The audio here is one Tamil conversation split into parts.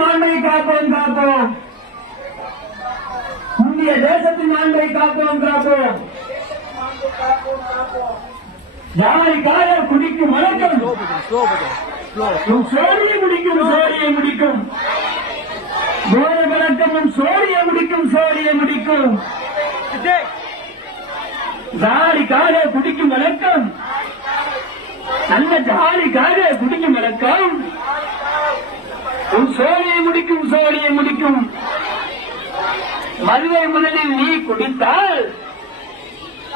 காப்போம் காப்போம் இந்திய தேசத்தின் மாண்பை காப்போம் காப்போம் ஜாலிக்காக குடிக்கும் வழக்கம் சோழியை முடிக்கும் சோழியை முடிக்கும் போதை பழக்கம் சோழியை முடிக்கும் சோழியை முடிக்கும் ஜாலிக்காக குடிக்கும் வழக்கம் நல்ல ஜாலிக்காக குடிக்கும் வழக்கம் உன் சோழியை முடிக்கும். மதுவை முதலில் நீ குடித்தால்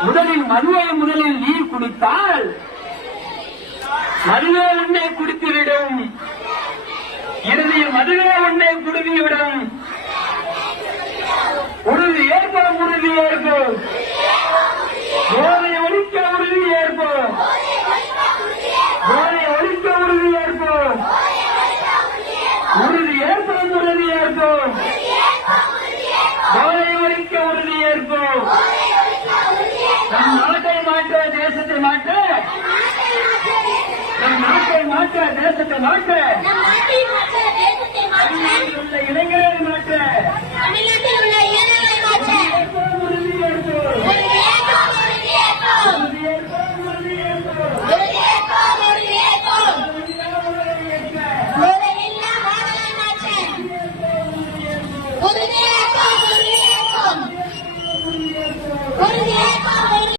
முதலில் மதுவை முதலில் நீ குடித்தால் மதுவே உன்னை குடித்துவிடும். இறுதியில் மதுவே உன்னை குடுவிவிடும் உறுதி ஏற்படும் உறுதி ஏற்படும் போதை ஒழிக்க உறுதி ஏற்போம் போதை ஒழிக்க உறுதி ஏற்போம் உறுதி ஏற்போம் உறுதி ஏற்போம் போதை ஒழிக்க உறுதி ஏற்போம் நம் நாட்டை மாற்ற தேசத்தை நேசத்தை நம்